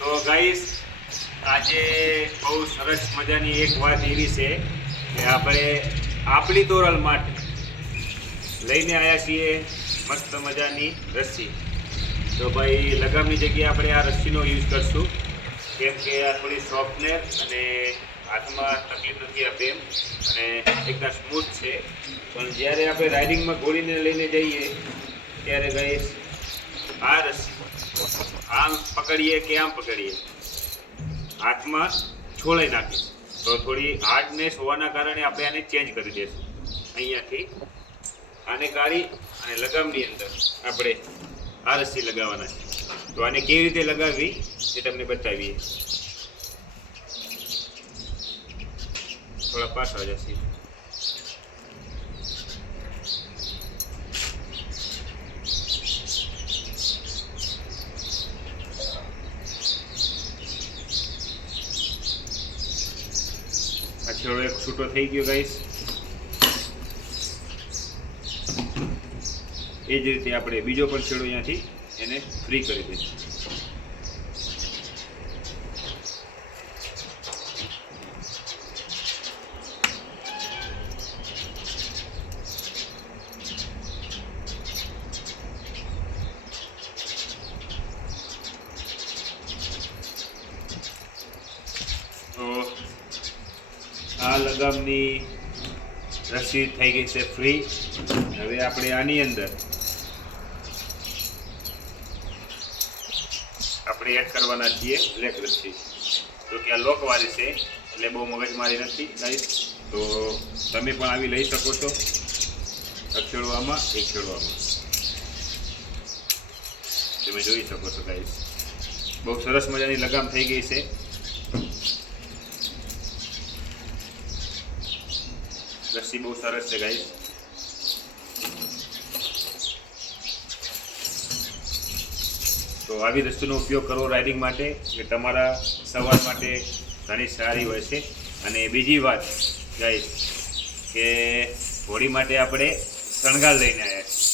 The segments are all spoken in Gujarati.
તો ગાઈસ આજે બહુ સરસ મજાની એક વાત એવી છે કે આપણે આપણી તોરલ માટે લઈને આવ્યા છીએ મસ્ત મજાની રસ્સી. તો ભાઈ લગામની જગ્યાએ આપણે આ રસ્સીનો યુઝ કરશું કેમ કે આ થોડી સોફ્ટનેસ અને હાથમાં તકલીફ નથી આપે એમ અને એકદમ સ્મૂથ છે. પણ જ્યારે આપણે રાઇડિંગમાં ઘોડીને લઈને જઈએ ત્યારે ગાઈસ આ રસ્સી આમ પકડીએ કે આમ પકડીએ હાથમાં છોડાઈ નાખે તો થોડી હાર્ડનેસ હોવાના કારણે આપણે આને ચેન્જ કરી દઈશું. અહીંયાથી આને કાઢી અને લગામની અંદર આપણે આ રસ્સી લગાવવાના છે. તો આને કેવી રીતે લગાવવી એ તમને બતાવીએ. થોડા પાછા જશે. આ છેડો એક છૂટો થઈ ગયો ગાઈસ. એ જ રીતે આપણે બીજો પણ છેડો અહીંયાથી એને ફ્રી કરી દઈશું. તો આ લગામની રસ્સી થઈ ગઈ છે ફ્રી. હવે આપણે આની અંદર આપણે એડ કરવાના છીએ બ્લેક રસ્સી. તો કે આ લોકવાળી છે એટલે બહુ મગજમારી નથી ગાઈસ. તો તમે પણ આવી લઈ શકો છો. એક છેડો આમાં એક છેડો આમાં તમે જોઈ શકો છો ગાઈસ. બહુ સરસ મજાની લગામ થઈ ગઈ છે. રસ્સી બહુ સરસ છે ગાઈસ. તો આવી રસ્સીનો ઉપયોગ કરવો રાઇડિંગ માટે કે તમારા સવાર માટે ઘણી સારી હોય છે. અને બીજી વાત ગાઈસ કે ઘોડી માટે આપણે શણગાર લઈને આવ્યા છીએ.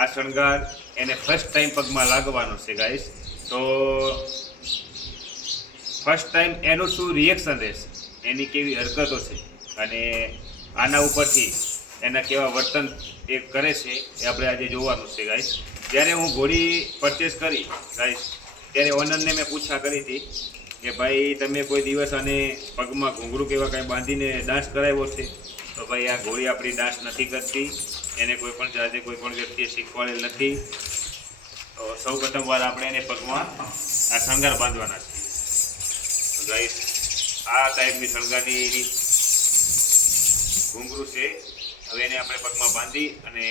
આ શણગાર એને ફર્સ્ટ ટાઈમ પગમાં લાગવાનો છે ગાઈસ. તો ફર્સ્ટ ટાઈમ એનું શું રિએક્શન રહેશે, એની કેવી હરકતો છે અને આના ઉપરથી એના કેવા વર્તન એ કરે છે એ આપણે આજે જોવાનું છે ગાઈસ. જ્યારે હું ઘોડી પરચેસ કરી ગાઈસ ત્યારે ઓનરને મેં પૂછા કરી હતી કે ભાઈ તમે કોઈ દિવસ આને પગમાં ઘૂંઘરું કે એવા કાંઈ બાંધીને ડાન્સ કરાવ્યો છે? તો ભાઈ આ ઘોડી આપણી ડાન્સ નથી કરતી, એને કોઈ પણ જાતે કોઈ પણ વ્યક્તિએ શીખવાડેલ નથી. તો સૌ પ્રથમ વાર આપણે એને પગમાં આ શણગાર બાંધવાના છે. તો ગાઈસ આ ટાઈપની શણગારની ઘૂંઘરું છે. હવે એને આપણે પગમાં બાંધી અને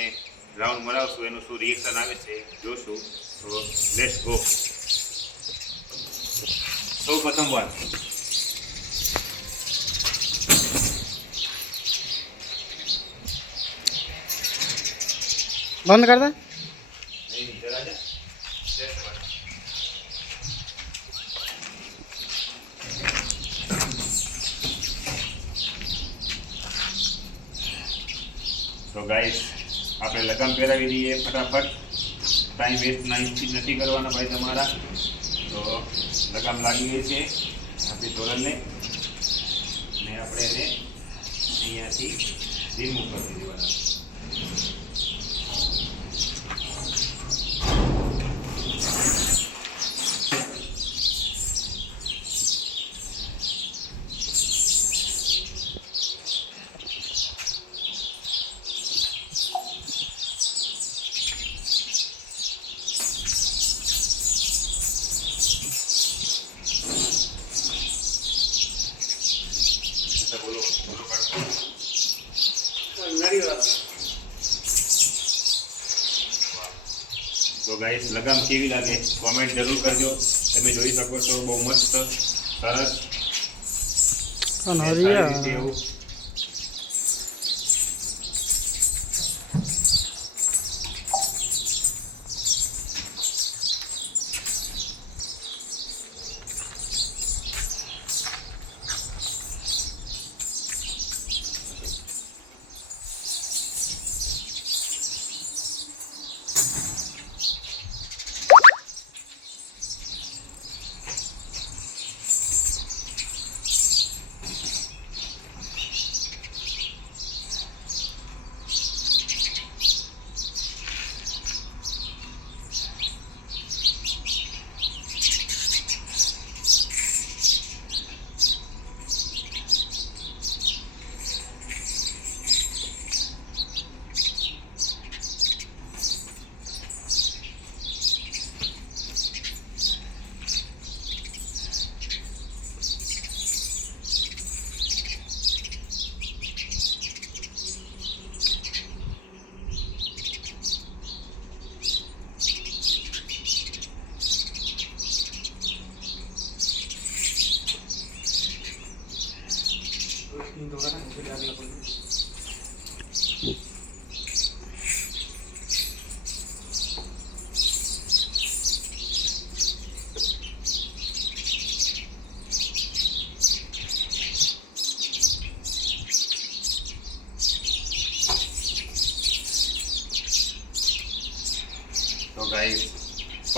રાઉન્ડ મરાવશું, એનું શું રિએક્શન આવે છે જોશું. તો લેટ્સ ગો. સૌ પ્રથમ વાર બંધ કર દે. તો ગાઈસ આપણે લગામ પહેરાવી દઈએ ફટાફટ. ટાઈમ વેસ્ટ નથી કરવાના ભાઈ તમારા. તો લગામ લાગી ગઈ છે આપણી તોરલને ને આપણે એને અહીંયાથી રિમૂવ કરી દેવાના. તો ગાઈસ લગામ કેવી લાગે કોમેન્ટ જરૂર કરજો. તમે જોઈ શકો છો બહુ મસ્ત સરસ સારી રીતે એવું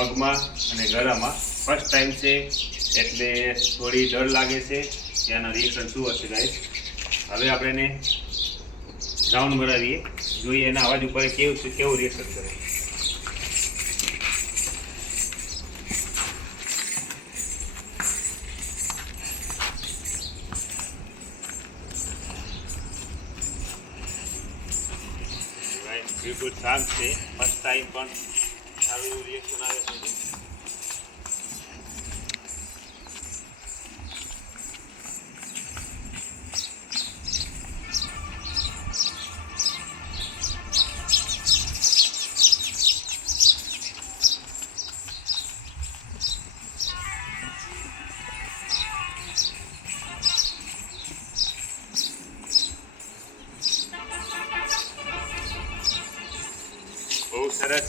પગમાં અને ગળામાં ફર્સ્ટ ટાઈમ છે એટલે થોડી ડર લાગે છે કે આના રિએક્શન શું હશે ગાઈસ. હવે આપણે એને રાઉન્ડ મરાવીએ, જોઈએ એના અવાજ ઉપર કેવું રિએક્શન કરે. બિલકુલ શાંત છે, ફર્સ્ટ ટાઈમ પણ સારું રિએક્શન આવે છે. બહુ સરસ.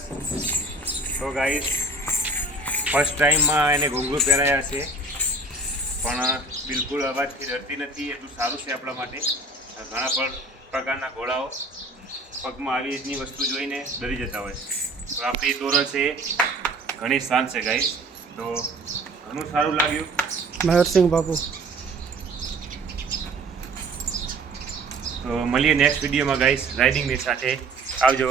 તો ગાઈસ ફર્સ્ટ ટાઈમમાં એને ઘૂંઘરું પહેરાયા છે પણ બિલકુલ અવાજથી ડરતી નથી, એટલું સારું છે આપણા માટે. ઘણા પ્રકારના ઘોડાઓ પગમાં આવી રીતની વસ્તુ જોઈને ડરી જતા હોય છે, તો આપણી તોરલ છે ઘણી શાંત છે ગાઈસ. તો ઘણું સારું લાગ્યું. મહેરસિંહ બાપુ. તો મળીએ નેક્સ્ટ વિડીયોમાં ગાઈસ રાઇડિંગની સાથે. આવજો.